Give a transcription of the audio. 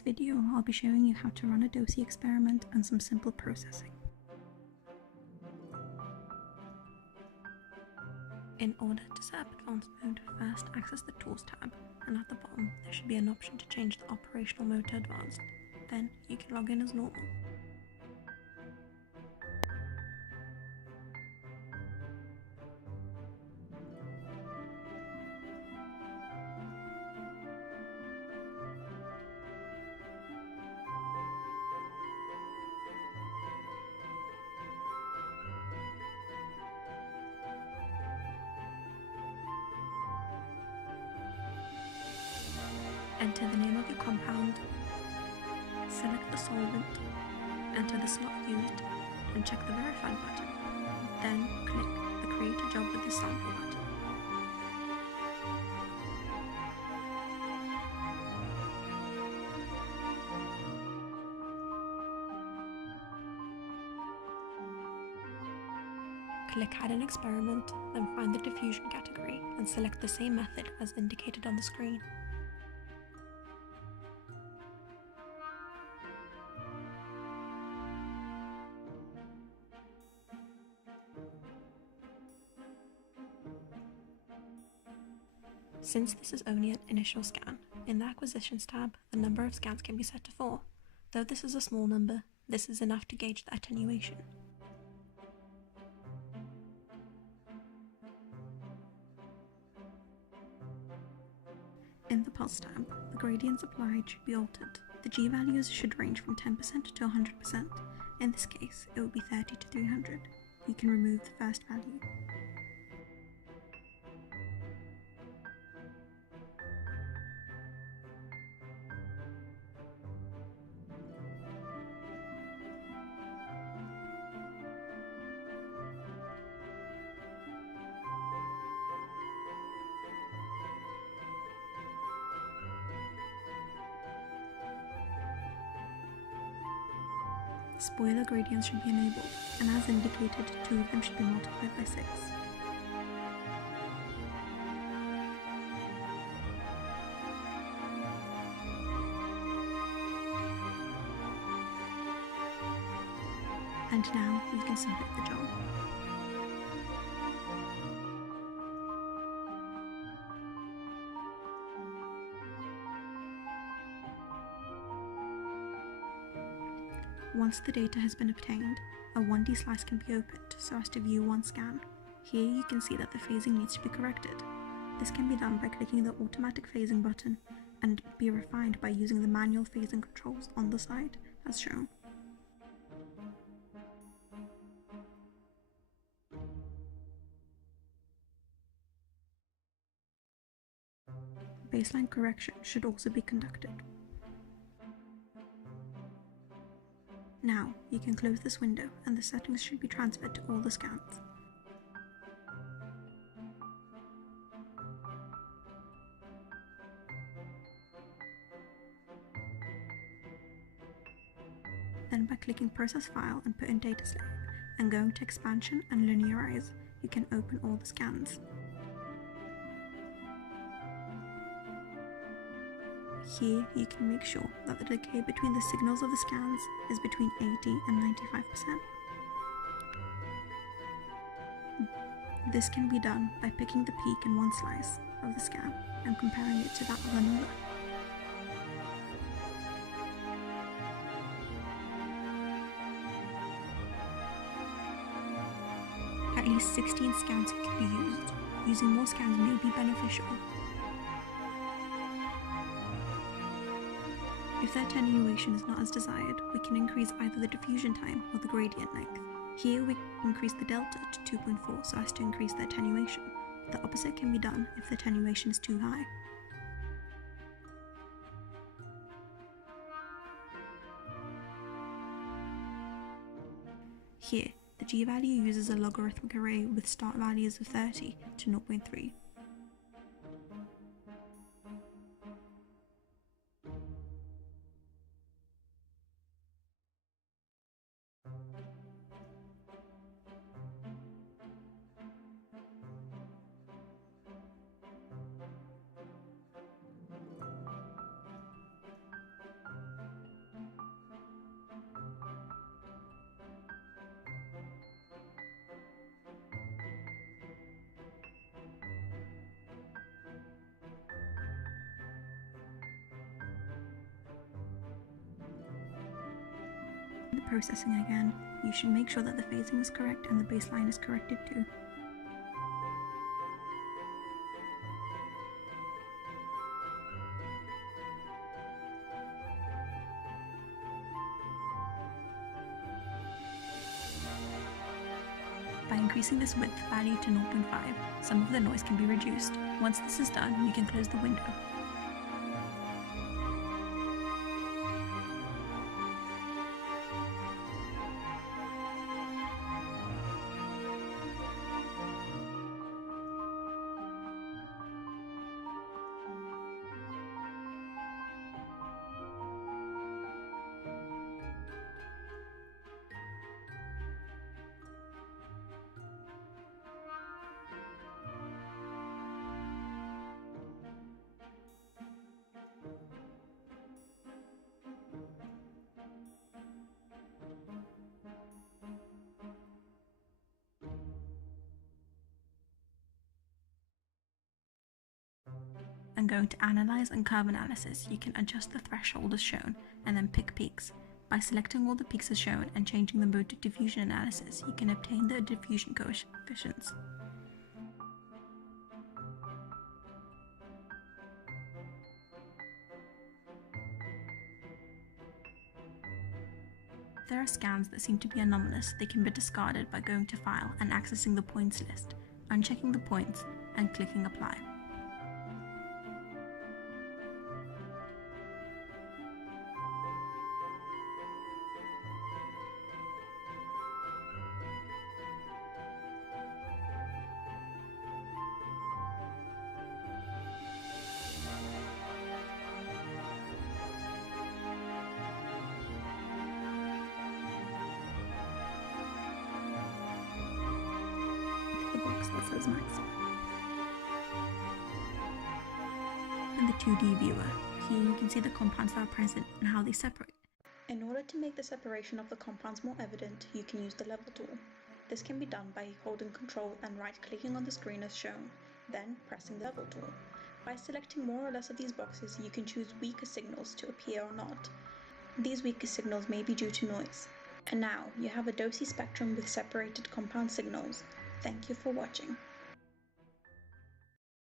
tonight's video, I'll be showing you how to run a DOSY experiment and some simple processing. In order to set up advanced mode, first access the Tools tab, and at the bottom there should be an option to change the operational mode to advanced. Then you can log in as normal. Enter the name of your compound, select the solvent, enter the slot used, and check the Verified button. Then click the Create a Job with the Sample button. Click Add an Experiment, then find the diffusion category and select the same method as indicated on the screen. Since this is only an initial scan, in the Acquisitions tab, the number of scans can be set to 4. Though this is a small number, this is enough to gauge the attenuation. In the Pulse tab, the gradients applied should be altered. The G-values should range from 10% to 100%. In this case, it will be 30 to 300. You can remove the first value. Spoiler gradients should be enabled, and as indicated, 2 of them should be multiplied by 6. And now you can submit the job. Once the data has been obtained, a 1D slice can be opened so as to view one scan. Here you can see that the phasing needs to be corrected. This can be done by clicking the automatic phasing button and be refined by using the manual phasing controls on the side as shown. Baseline correction should also be conducted. Now, you can close this window and the settings should be transferred to all the scans. Then by clicking Process File and put in Data Slave, and going to Expansion and Linearize, you can open all the scans. Here you can make sure that the decay between the signals of the scans is between 80 and 95%. This can be done by picking the peak in one slice of the scan and comparing it to that of another. At least 16 scans can be used. Using more scans may be beneficial. If the attenuation is not as desired, we can increase either the diffusion time or the gradient length. Here we increase the delta to 2.4 so as to increase the attenuation. The opposite can be done if the attenuation is too high. Here, the G-value uses a logarithmic array with start values of 30 to 0.3. the processing again, you should make sure that the phasing is correct and the baseline is corrected too. By increasing this width value to 0.5, some of the noise can be reduced. Once this is done, you can close the window. And going to Analyze and Curve Analysis, you can adjust the threshold as shown and then pick peaks. By selecting all the peaks as shown and changing the mode to Diffusion Analysis, you can obtain the diffusion coefficients. If there are scans that seem to be anomalous, they can be discarded by going to File and accessing the points list, unchecking the points, and clicking Apply. The box that says maximum. In the 2D viewer, here you can see the compounds that are present and how they separate. In order to make the separation of the compounds more evident, you can use the level tool. This can be done by holding Ctrl and right-clicking on the screen as shown, then pressing the level tool. By selecting more or less of these boxes, you can choose weaker signals to appear or not. These weaker signals may be due to noise. And now, you have a DOSY spectrum with separated compound signals. Thank you for watching.